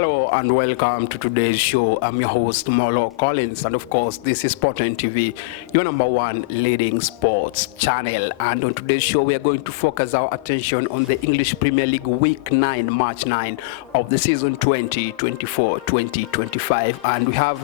Hello and welcome to today's show. I'm your host Molo Collins, and of course this is Sporting TV, your number one leading sports channel. And on today's show we are going to focus our attention on the English Premier League Week 9, March 9 of the season 2024-2025, and we have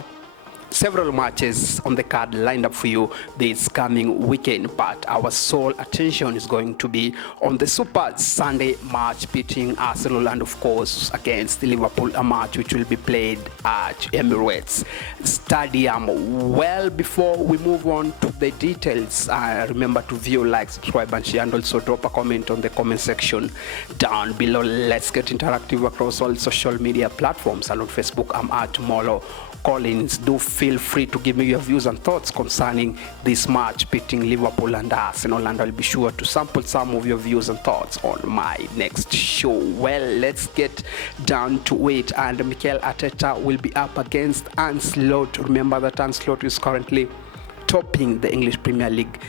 several matches on the card lined up for you this coming weekend, but our sole attention is going to be on the Super Sunday match between Arsenal and of course against Liverpool, a match which will be played at Emirates Stadium. Well, before we move on to the details, remember to view, like, subscribe and share, and also drop a comment on the comment section down below. Let's get interactive across all social media platforms, and on Facebook I'm at Molo Collins. Do feel free to give me your views and thoughts concerning this match between Liverpool and Arsenal, and I'll be sure to sample some of your views and thoughts on my next show. Well, let's get down to it, and Mikel Arteta will be up against Ancelotti. Remember that Ancelotti is currently topping the English Premier League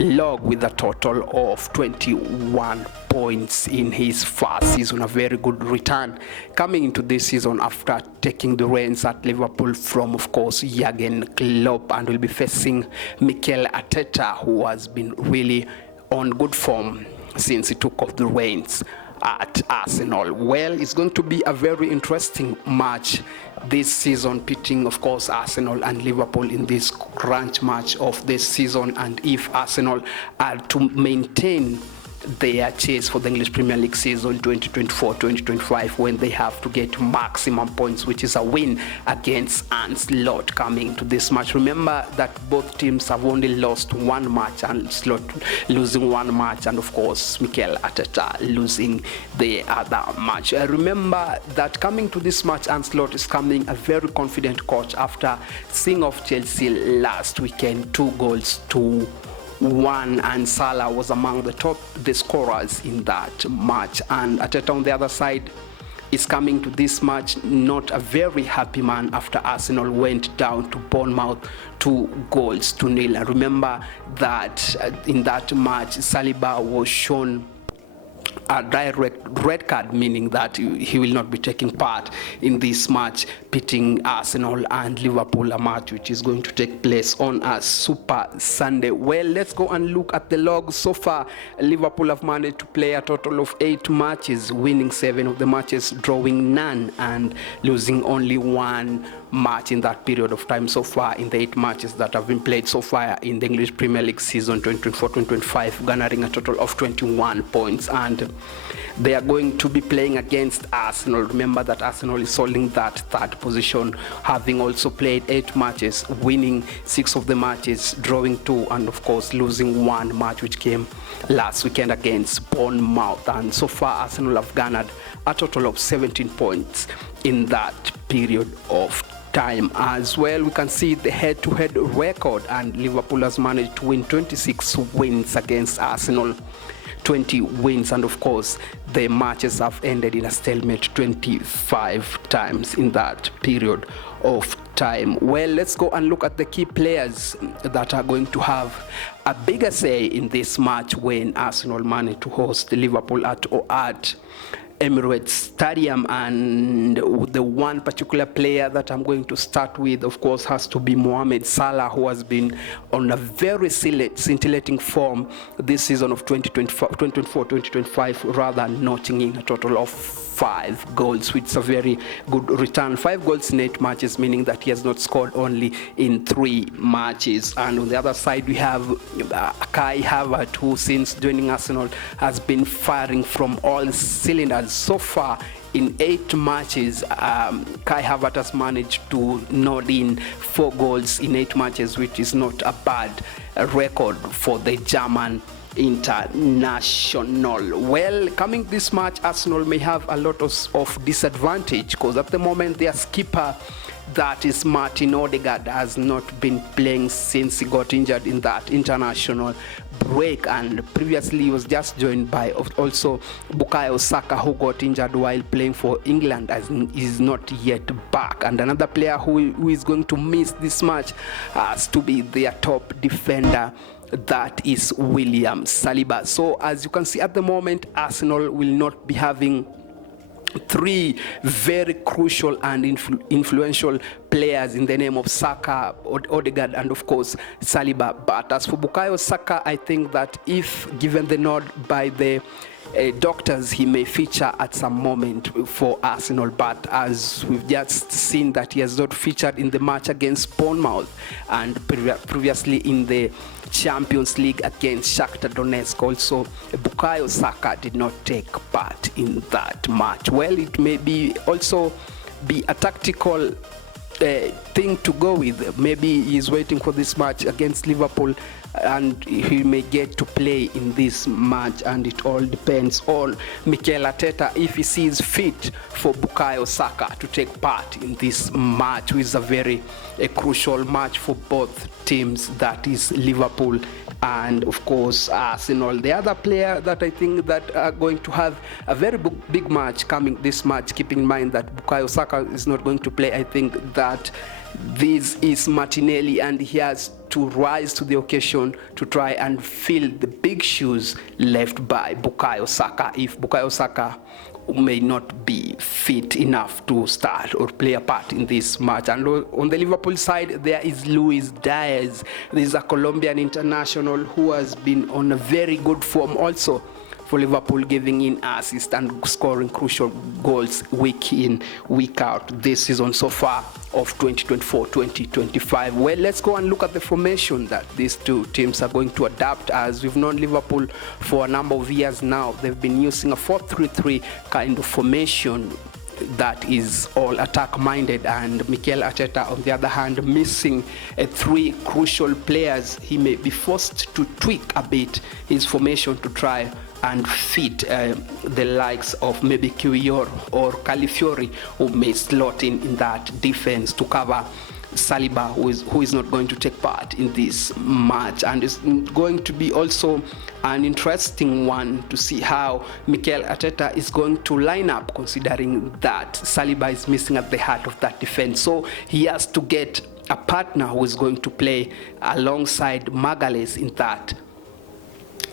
log with a total of 21 points in his first season, a very good return coming into this season after taking the reins at Liverpool from, of course, Jurgen Klopp, and will be facing Mikel Arteta, who has been really on good form since he took off the reins at Arsenal. Well, it's going to be a very interesting match this season, pitting, of course, Arsenal and Liverpool in this crunch match of this season. And if Arsenal are to maintain their chase for the English Premier League season 2024-2025, when they have to get maximum points, which is a win against Ancelotti coming to this match. Remember that both teams have only lost one match, Ancelotti losing one match, and of course Mikel Arteta losing the other match. Remember that coming to this match, Ancelotti is coming a very confident coach after seeing off Chelsea last weekend 2-1, and Salah was among the scorers in that match. And Arteta on the other side is coming to this match not a very happy man after Arsenal went down to Bournemouth 2-0. And remember that in that match Saliba was shown a direct red card, meaning that he will not be taking part in this match pitting Arsenal and Liverpool, a match which is going to take place on a Super Sunday. Well, let's go and look at the log. So far, Liverpool have managed to play a total of 8 matches, winning 7 of the matches, drawing none, and losing only 1 match in that period of time so far in the 8 matches that have been played so far in the English Premier League season 2024-2025, garnering a total of 21 points. And they are going to be playing against Arsenal. Remember that Arsenal is holding that third position, having also played 8 matches, winning 6 of the matches, drawing 2, and of course losing 1 match which came last weekend against Bournemouth. And so far Arsenal have garnered a total of 17 points in that period of time. As well, we can see the head-to-head record, and Liverpool has managed to win 26 wins against Arsenal, 20 wins, and of course the matches have ended in a stalemate 25 times in that period of time. Well, let's go and look at the key players that are going to have a bigger say in this match when Arsenal manage to host Liverpool at Emirates Stadium. And the one particular player that I'm going to start with, of course, has to be Mohamed Salah, who has been on a very scintillating form this season of 2024-2025, rather, notching in a total of 5 goals, which is a very good return. 5 goals in 8 matches, meaning that he has not scored only in 3 matches. And on the other side, we have Kai Havertz, who since joining Arsenal has been firing from all cylinders. So far in 8 matches, Kai Havertz has managed to nod in 4 goals in 8 matches, which is not a bad record for the German international. Well, coming this match, Arsenal may have a lot of disadvantage, because at the moment their skipper, that is Martin Odegaard, has not been playing since he got injured in that international break, and previously he was just joined by also Bukayo Saka, who got injured while playing for England, as is not yet back. And another player who is going to miss this match has to be their top defender, that is William Saliba. So as you can see at the moment, Arsenal will not be having three very crucial and influential players in the name of Saka, Odegaard, and of course Saliba. But as for Bukayo Saka, I think that if given the nod by the doctors, he may feature at some moment for Arsenal, but as we've just seen that he has not featured in the match against Bournemouth and previously in the Champions League against Shakhtar Donetsk, also Bukayo Saka did not take part in that match. Well, it may be also be a tactical thing to go with. Maybe he's waiting for this match against Liverpool and he may get to play in this match, and it all depends on Mikel Arteta if he sees fit for Bukayo Saka to take part in this match, which is a very crucial match for both teams, that is Liverpool and of course Arsenal. The other player that I think that are going to have a very big match coming this match, keeping in mind that Bukayo Saka is not going to play, I think that this is Martinelli, and he has to rise to the occasion to try and fill the big shoes left by Bukayo Saka if Bukayo Saka may not be fit enough to start or play a part in this match. And on the Liverpool side, there is Luis Diaz. This is a Colombian international who has been on a very good form also for Liverpool, giving in assists and scoring crucial goals week in, week out this season so far of 2024-2025. Well, let's go and look at the formation that these two teams are going to adapt. As we've known Liverpool for a number of years now, they've been using a 4-3-3 kind of formation that is all attack minded, and Mikel Arteta on the other hand missing three crucial players. He may be forced to tweak a bit his formation to try and fit the likes of maybe Kiwior or Calafiori, who may slot in that defense to cover Saliba, who is not going to take part in this match. And it's going to be also an interesting one to see how Mikel Arteta is going to line up, considering that Saliba is missing at the heart of that defense. So he has to get a partner who is going to play alongside Magalhaes in that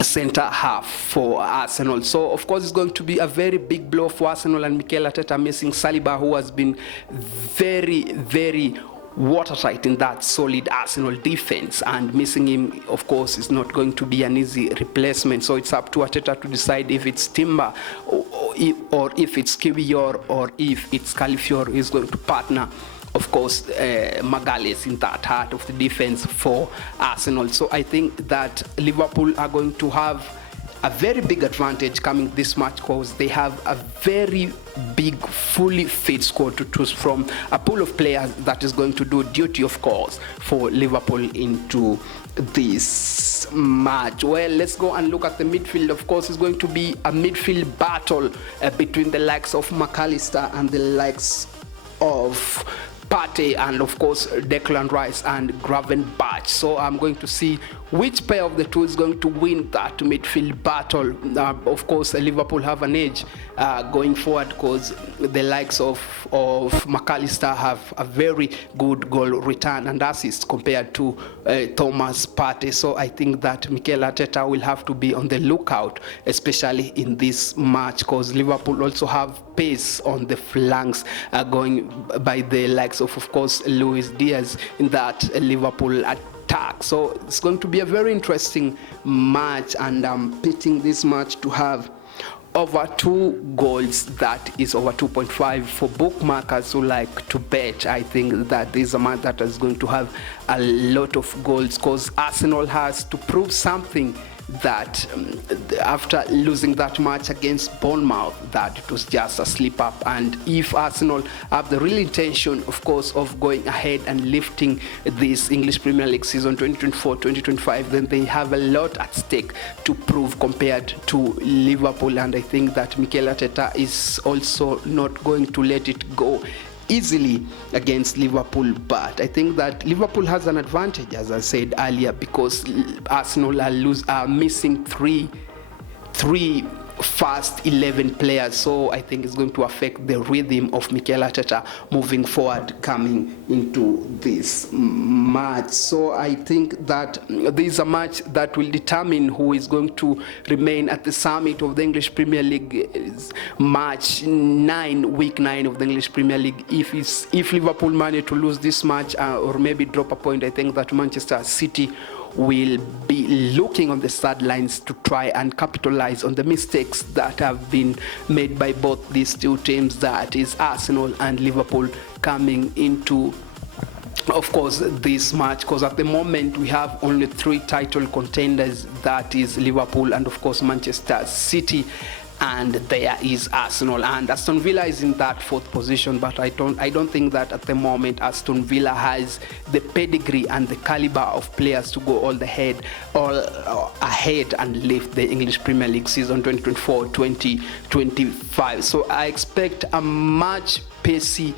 center half for Arsenal. So of course it's going to be a very big blow for Arsenal, and Mikel Arteta missing Saliba, who has been very watertight in that solid Arsenal defense, and missing him of course is not going to be an easy replacement. So it's up to Arteta to decide if it's Timber or if it's Kiwior or if it's Calafiori who is going to partner, of course, Magalhaes in that heart of the defense for Arsenal. So I think that Liverpool are going to have a very big advantage coming this match, because they have a very big, fully fit squad to choose from, a pool of players that is going to do duty, of course, for Liverpool into this match. Well, let's go and look at the midfield. Of course, it's going to be a midfield battle between the likes of McAllister and the likes of Partey, and of course Declan Rice and Gravenberch. So I'm going to see which pair of the two is going to win that midfield battle. Of course Liverpool have an edge going forward, because the likes of McAllister have a very good goal return and assist compared to Thomas Partey. So I think that Mikel Arteta will have to be on the lookout, especially in this match, because Liverpool also have pace on the flanks going by the likes of course Luis Diaz in that Liverpool attack. So it's going to be a very interesting match, and I'm pitting this match to have over 2 goals, that is over 2.5 for bookmakers who like to bet. I think that this is a match that is going to have a lot of goals, because Arsenal has to prove something, that after losing that match against Bournemouth, that it was just a slip up. And if Arsenal have the real intention, of course, of going ahead and lifting this English Premier League season 2024-2025, then they have a lot at stake to prove compared to Liverpool. And I think that Mikel Arteta is also not going to let it go easily against Liverpool. But I think that Liverpool has an advantage, as I said earlier, because Arsenal are missing three first 11 players, so I think it's going to affect the rhythm of Mikel Arteta moving forward coming into this match. So I think that this is a match that will determine who is going to remain at the summit of the English Premier League. Match 9, week 9 of the English Premier League. If Liverpool manage to lose this match or maybe drop a point, I think that Manchester City will be looking on the sidelines to try and capitalize on the mistakes that have been made by both these two teams, that is Arsenal and Liverpool, coming into, of course, this match, because at the moment we have only 3 title contenders, that is Liverpool and of course Manchester City, and there is Arsenal, and Aston Villa is in that 4th position. But I don't think that at the moment Aston Villa has the pedigree and the caliber of players to go all ahead and lift the English Premier League season 2024-2025. So I expect a much pacey,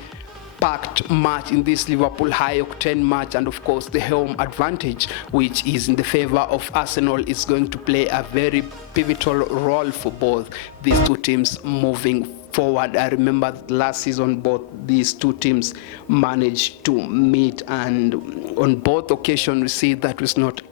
packed match in this Liverpool high octane match, and of course the home advantage, which is in the favor of Arsenal, is going to play a very pivotal role for both these two teams moving forward. I remember last season both these two teams managed to meet, and on both occasions we see that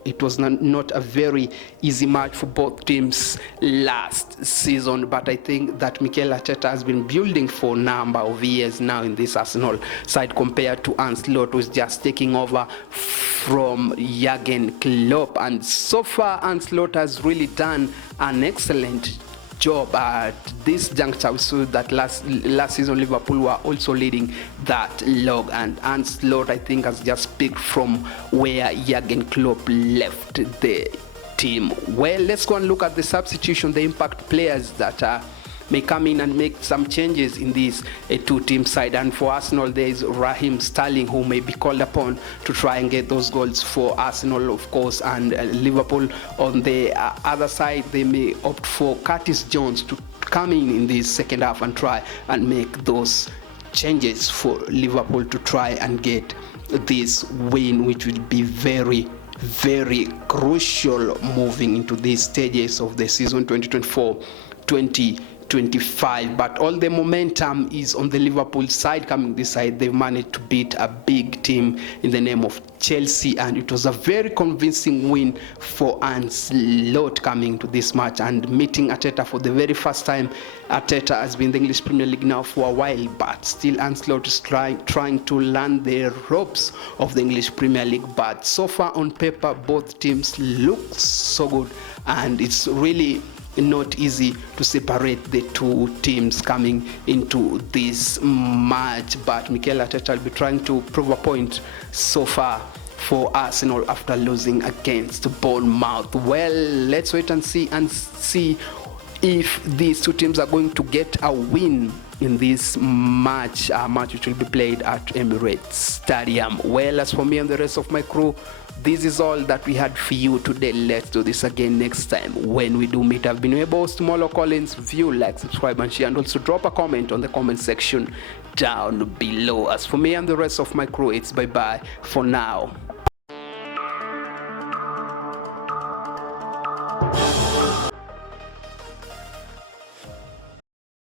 it was not a very easy match for both teams last season. But I think that Mikel Arteta has been building for a number of years now in this Arsenal side, compared to Arne Slot, who's just taking over from Jurgen Klopp, and so far Arne Slot has really done an excellent job at this juncture. We saw that last season Liverpool were also leading that log, and Arne Slot, I think, has just picked from where Jurgen Klopp left the team. Well, let's go and look at the substitution, the impact players that may come in and make some changes in this two-team side. And for Arsenal, there is Raheem Sterling, who may be called upon to try and get those goals for Arsenal, of course. And Liverpool, on the other side, they may opt for Curtis Jones to come in this second half and try and make those changes for Liverpool to try and get this win, which will be very, very crucial moving into these stages of the season 2024-2025. But all the momentum is on the Liverpool side. Coming this side, they've managed to beat a big team in the name of Chelsea, and it was a very convincing win for Arne Slot coming to this match and meeting Arteta for the very first time. Arteta has been in the English Premier League now for a while, but still Arne Slot is trying to learn the ropes of the English Premier League. But so far on paper, both teams look so good, and it's really not easy to separate the two teams coming into this match. But Mikel Arteta will be trying to prove a point so far for Arsenal after losing against Bournemouth. Well, let's wait and see if these two teams are going to get a win in this match, a match which will be played at Emirates Stadium. Well, as for me and the rest of my crew, this is all that we had for you today. Let's do this again next time when we do meet. I've been your host, Molo Collins. View, like, subscribe, and share, and also drop a comment on the comment section down below. As for me and the rest of my crew, it's bye-bye for now.